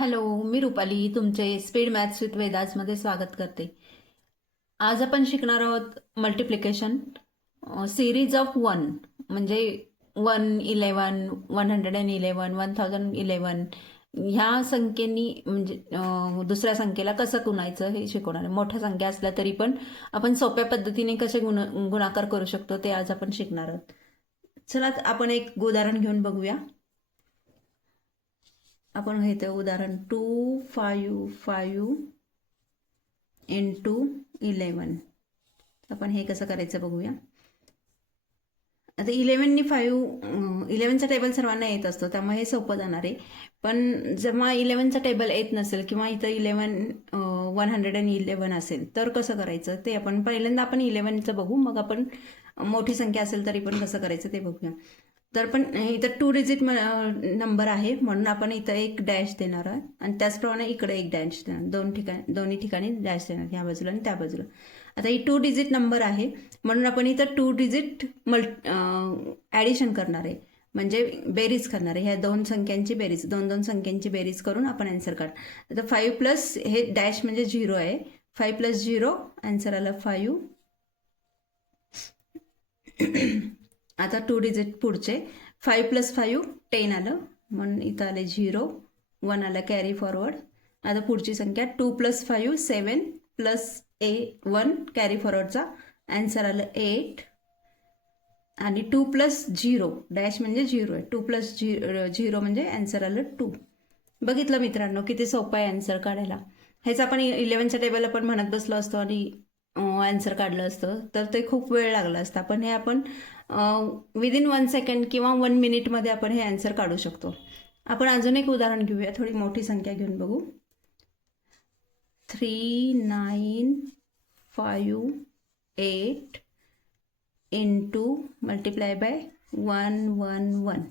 Hello, मी रुपाली तुमचे speed maths with वेदाजमध्ये स्वागत करते. आज आपण शिकणार आहोत मल्टिप्लिकेशन सिरीज ऑफ वन, म्हणजे 111, 111, 1011 ह्या संख्येनी म्हणजे दुसऱ्या संख्येला कसं गुणायचं हे शिकवणार आहे. मोठ्या संख्या असल्या तरी पण आपण सोप्या पद्धतीने कसे गुणाकार करू शकतो ते आज आपण शिकणार आहोत. चला आपण एक उदाहरण घेऊन बघूया. आपण घेतो उदाहरण 255 इंटू 11. आपण हे कसं करायचं बघूया. आता 11नी 11चा टेबल सर्वांना येत असतो, त्यामुळे हे सोपं जाणार आहे. पण जेव्हा 11चा टेबल येत नसेल किंवा इथं 111 असेल तर कसं करायचं ते आपण पहिल्यांदा 11चं बघू, मग आपण मोठी संख्या असेल तरी पण कसं करायचं ते बघूया. तर पण इथं 2 डिजिट नंबर आहे म्हणून आपण इथं एक डॅश देणार आहोत आणि त्याचप्रमाणे इकडे एक डॅश देणार. दोन्ही ठिकाणी डॅश देणार, ह्या बाजूला आणि त्या बाजूला. आता ही 2 डिजिट नंबर आहे म्हणून आपण इथं 2 डिजिट ॲडिशन करणार आहे, म्हणजे बेरीज करणार आहे. ह्या दोन संख्यांची बेरीज, दोन संख्यांची बेरीज करून आपण आन्सर काढ. आता 5 प्लस हे डॅश म्हणजे 0 आहे. 5 प्लस 0 आन्सर आलं 5. आता 2 डिजिट पुढचे 5 प्लस 5 10 आलं म्हणून इथं आले 0, 1 आलं कॅरी फॉरवर्ड. आता पुढची संख्या 2 प्लस 5 7 प्लस 1 कॅरी फॉरवर्डचा आन्सर आलं 8. आणि 2 प्लस 0 डॅश म्हणजे 0 आहे. 2 प्लस 0 म्हणजे आन्सर आलं 2. बघितलं मित्रांनो किती सोपं आहे आन्सर काढायला. हेच आपण 11च्या टेबल आपण म्हणत बसलो असतो आणि आन्सर काढलं असतं तर ते खूप वेळ लागला असता. पण हे आपण विदिन 1 सेकंड किंवा 1 मिनिटमध्ये आपण हे आन्सर काढू शकतो. आपण अजून एक उदाहरण घेऊया, थोडी मोठी संख्या घेऊन बघू. 3958 इंटू मल्टिप्लाय बाय 111.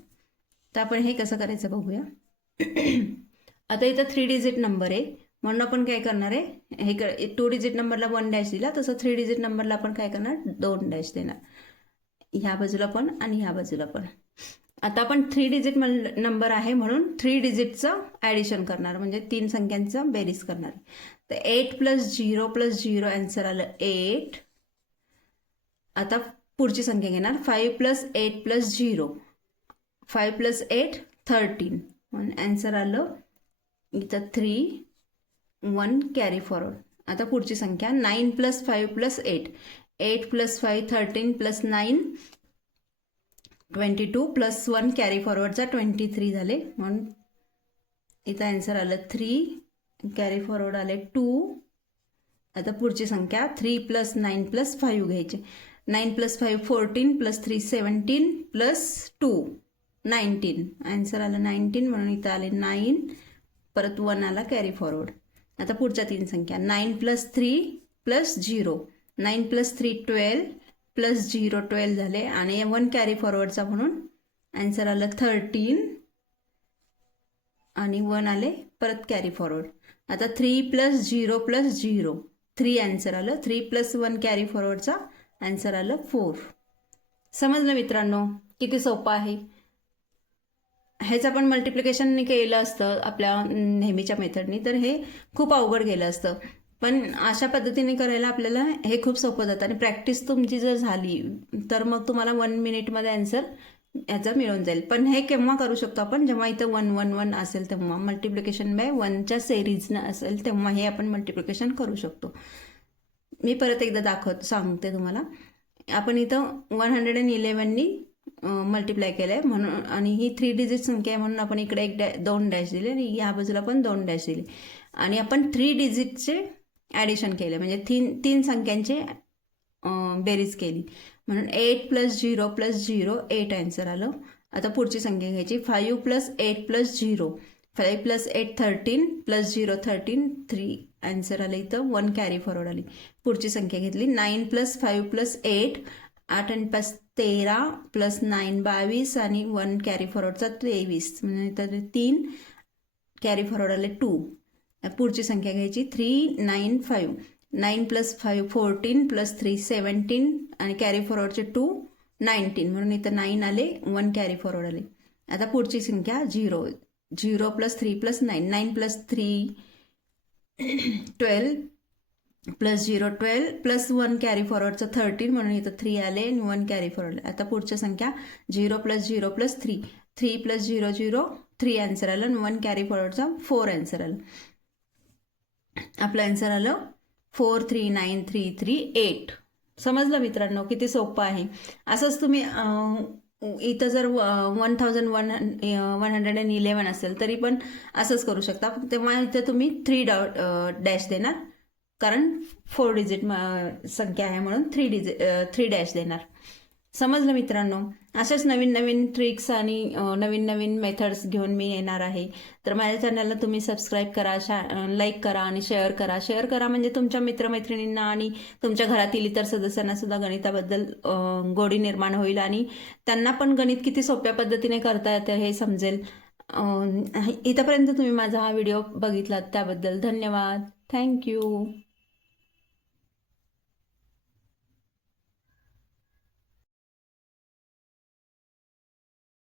तर आपण हे कसं करायचं बघूया. आता इथं 3 डिजिट नंबर आहे म्हणून आपण काय करणार आहे, हे 2 डिजिट नंबरला 1 डॅश दिला तसं 3 डिजिट नंबरला आपण काय करणार 2 डॅश देणार, ह्या बाजूला पण आणि ह्या बाजूला पण. आता आपण 3 डिजिट नंबर आहे म्हणून 3 डिजिटचं ॲडिशन करणार, म्हणजे 3 संख्यांचं बेरीज करणार. तर 8 प्लस 0 प्लस 0 आन्सर आलं 8. आता पुढची संख्या घेणार 5 प्लस 8 प्लस 0, 5 प्लस 8 13 म्हणून आन्सर आलं इथं 3, 1 कॅरी फॉरवर्ड. आता पुढची संख्या 9 plus 5 plus 8, 8 plus 5 13 plus 9 22 plus 1 carry फॉरवर्डचा 23 झाले म्हणून इथं आन्सर आलं 3, कॅरी फॉरवर्ड आले 2. आता पुढची संख्या 3 प्लस 9 प्लस 5 घ्यायचे. 9 प्लस 5 14 प्लस 3 17 प्लस 2 19, आन्सर आलं 19 म्हणून इथं आले 9, परत 1 आला कॅरी फॉरवर्ड. आता पुढच्या 3 संख्या 9 प्लस 3 प्लस 0, 9 प्लस 3 12 प्लस 0 12 झाले आणि 1 कॅरी फॉरवर्डचा म्हणून आन्सर आलं 13 आणि 1 आले परत कॅरी फॉरवर्ड. आता 3 प्लस 0 प्लस 0 3 आन्सर आलं. 3 प्लस 1 कॅरी फॉरवर्डचा आन्सर आलं 4. समजलं मित्रांनो किती सोपं आहे. हेच आपण मल्टिप्लिकेशन केलं असतं आपल्या नेहमीच्या मेथडनी तर हे खूप अवघड गेलं असतं. पण अशा पद्धतीने करायला आपल्याला हे खूप सोपं जातं आणि प्रॅक्टिस तुमची जर झाली तर मग तुम्हाला 1 मिनिटमध्ये आन्सर याचा मिळून जाईल. पण हे केव्हा करू शकतो आपण, जेव्हा इथं 111 असेल तेव्हा, मल्टिप्लिकेशन बाय 1च्या सेरीजनं असेल तेव्हा हे आपण मल्टिप्लिकेशन करू शकतो. मी परत एकदा सांगते तुम्हाला. आपण इथं 111नी मल्टिप्लाय केलं आहे म्हणून, आणि ही 3 डिजिट संख्या आहे म्हणून आपण इकडे 2 डॅश दिले आणि ह्या बाजूला पण 2 डॅश दिले आणि आपण 3 डिजिटचे ॲडिशन केले, म्हणजे 3 संख्यांचे बेरीज केली म्हणून 8 प्लस 0 प्लस 0 8 आन्सर आलं. आता पुढची संख्या घ्यायची 5 plus 8 plus 0, 5 plus 8 13 plus 0 13 3 answer आलं इथं 1 कॅरी फॉरवर्ड आली. पुढची संख्या घेतली 9 प्लस 5 प्लस 8, 8 आणि 5 13 प्लस 9 22 आणि 1 कॅरी फॉरवर्डचा 23 म्हणजे इथं 3 कॅरी फॉरवर्ड आले 2. पुढची संख्या घ्यायची 3 9 5, 9 प्लस 5 14 प्लस 3 17 आणि कॅरी फॉरवर्डचे 2 19 म्हणून इथं 9 आले, 1 कॅरी फॉरवर्ड आले. आता पुढची संख्या 0, 0 plus 3 plus 9, 9 plus 3 12 plus 0 12 plus 1 carry फॉरवर्डचं 13 म्हणून इथं 3 आले आणि 1 कॅरी फॉरवर्ड. आता पुढच्या संख्या 0 प्लस 0 प्लस 3, 3 प्लस 0 0 3 आन्सर आलं आणि 1 कॅरी फॉरवर्डचा 4 आन्सर आलं. आपलं आन्सर आलं 43933 समजलं मित्रांनो, किती सोपं आहे. असंच तुम्ही इथं जर 1111 असेल तरी पण असंच करू शकता. तेव्हा इथं तुम्ही 3 डॅश देणार, कारण 4 डिजिट संख्या आहे म्हणून 3 डॅश देणार. समजलं मित्रांनो. अशाच नवीन नवीन ट्रिक्स आणि नवीन नवीन मेथड्स घेऊन मी येणार आहे. तर माझ्या चॅनलला तुम्ही सबस्क्राईब करा, लाईक करा आणि शेअर करा. शेअर करा म्हणजे तुमच्या मित्रमैत्रिणींना आणि तुमच्या घरातील इतर सदस्यांना सुद्धा गणिताबद्दल गोडी निर्माण होईल आणि त्यांना पण गणित किती सोप्या पद्धतीने करता येतं हे समजेल. इथंपर्यंत तुम्ही माझा हा व्हिडिओ बघितलात त्याबद्दल धन्यवाद. थँक्यू.